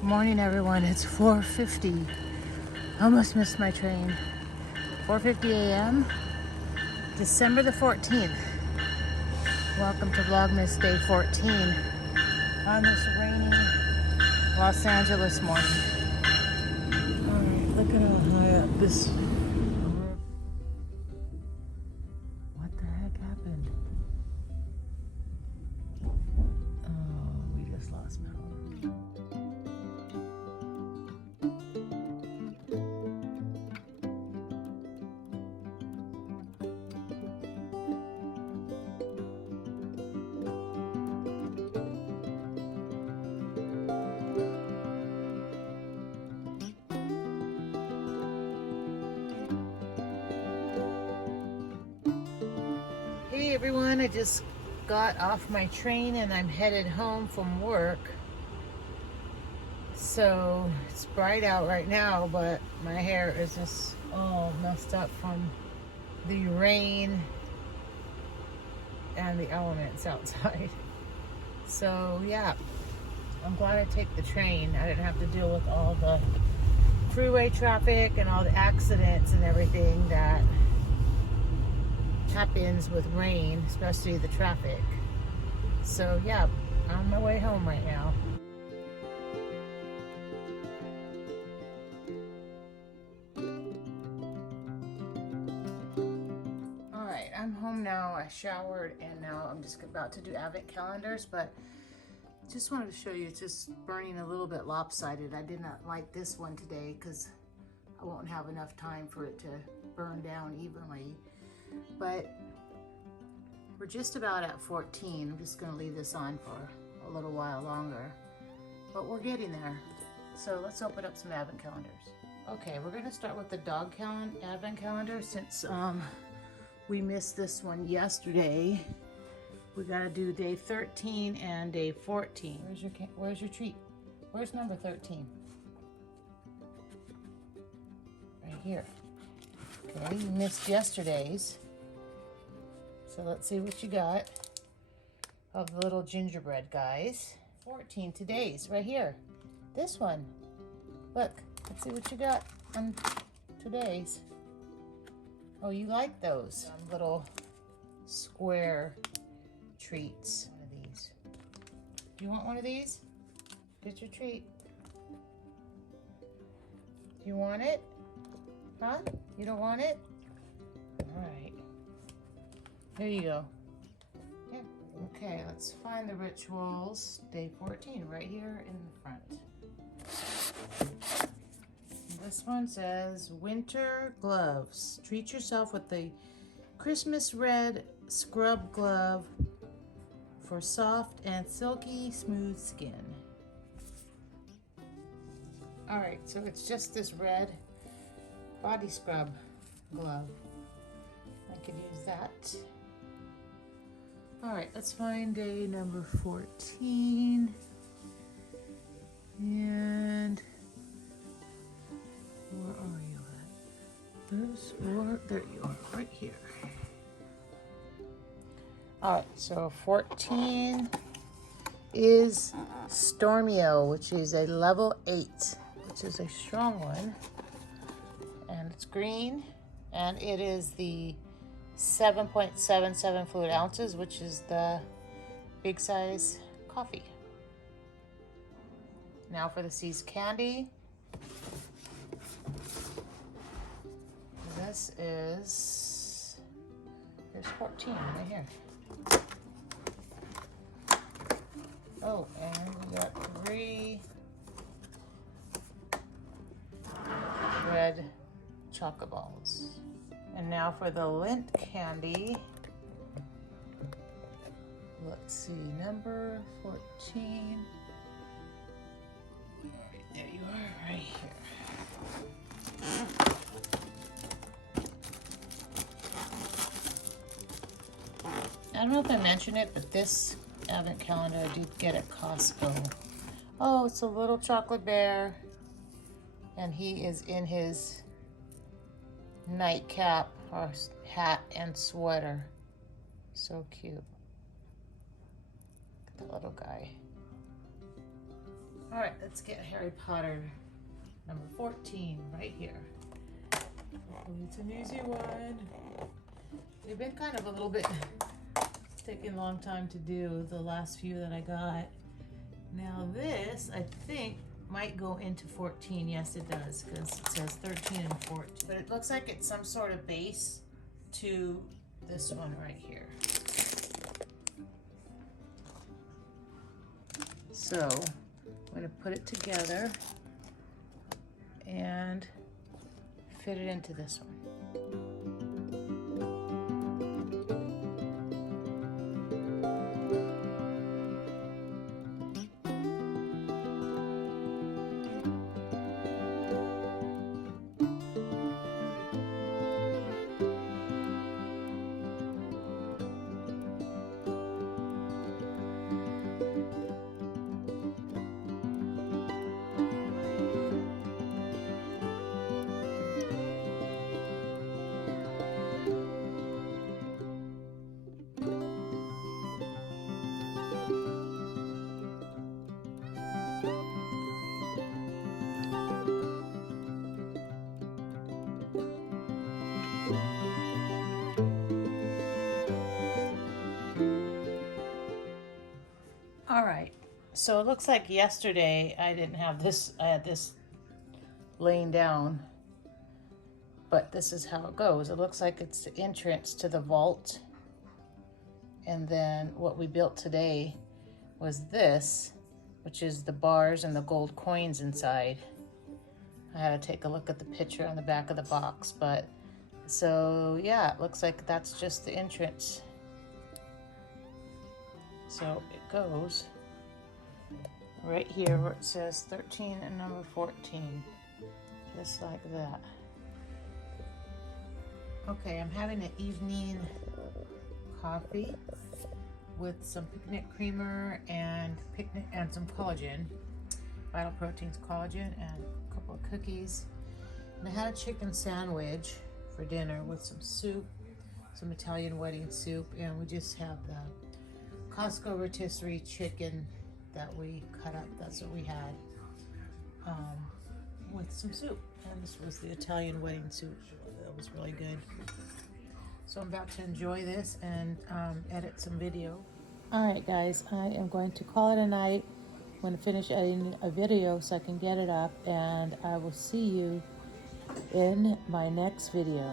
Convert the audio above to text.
Good morning, everyone. It's 4:50. Almost missed my train. 4:50 a.m. December the 14th. Welcome to Vlogmas Day 14 on this rainy Los Angeles morning. All right, look at how high up this. What the heck happened? Oh, we just lost power. Hey everyone, I just got off my train and I'm headed home from work. So it's bright out right now, but my hair is just all messed up from the rain and the elements outside. So yeah, I'm glad I take the train. I didn't have to deal with all the freeway traffic and all the accidents and everything that happens with rain, especially the traffic. So yeah, on my way home right now. All right, I'm home now. I showered and now I'm just about to do advent calendars, but just wanted to show you it's just burning a little bit lopsided. I did not light this one today because I won't have enough time for it to burn down evenly. But we're just about at 14. I'm just going to leave this on for a little while longer. But we're getting there. So let's open up some advent calendars. Okay, we're going to start with the dog advent calendar since we missed this one yesterday. We got to do day 13 and day 14. Where's your treat? Where's number 13? Right here. Okay, you missed yesterday's. So let's see what you got of the little gingerbread guys. 14 today's right here. This one. Look, let's see what you got on today's. Oh, you like those little square treats. One of these. Do you want one of these? Get your treat. Do you want it? Huh? You don't want it? All right. There you go. Yeah. Okay, let's find the rituals. Day 14, right here in the front. This one says, winter gloves. Treat yourself with the Christmas red scrub glove for soft and silky smooth skin. All right, so it's just this red body scrub glove. I could use that. All right, let's find day number 14. And where are you at? There you are, right here. All right, so 14 is Stormio, which is a level 8, which is a strong one. And it's green, and it is the 7.77 fluid ounces, which is the big size coffee. Now for the Seas candy. This is, there's 14 right here. Oh, and we got 3 red chocolate balls. And now for the lint candy. Let's see, number 14. All right, there you are, right here. I don't know if I mentioned it, but this advent calendar I did get at Costco. Oh, it's a little chocolate bear. And he is in his nightcap or hat and sweater. So cute. Look at the little guy. All right, let's get Harry Potter number 14 right here. Hopefully it's an easy one. They've been kind of a little bit taking a long time to do, the last few that I got. Now this, I think, might go into 14. Yes, it does, because it says 13 and 14. But it looks like it's some sort of base to this one right here. So I'm going to put it together and fit it into this one. All right, so it looks like yesterday I didn't have this, I had this laying down, but this is how it goes. It looks like it's the entrance to the vault. And then what we built today was this, which is the bars and the gold coins inside. I had to take a look at the picture on the back of the box, but so yeah, it looks like that's just the entrance. So it goes right here where it says 13 and number 14, just like that. Okay, I'm having an evening coffee with some picnic creamer and some collagen, Vital Proteins collagen, and a couple of cookies. And I had a chicken sandwich for dinner with some soup, some Italian wedding soup, and we just have the Costco rotisserie chicken that we cut up. That's what we had, with some soup. And this was the Italian wedding soup. That was really good. So I'm about to enjoy this and edit some video. All right, guys, I am going to call it a night. I'm going to finish editing a video so I can get it up, and I will see you in my next video.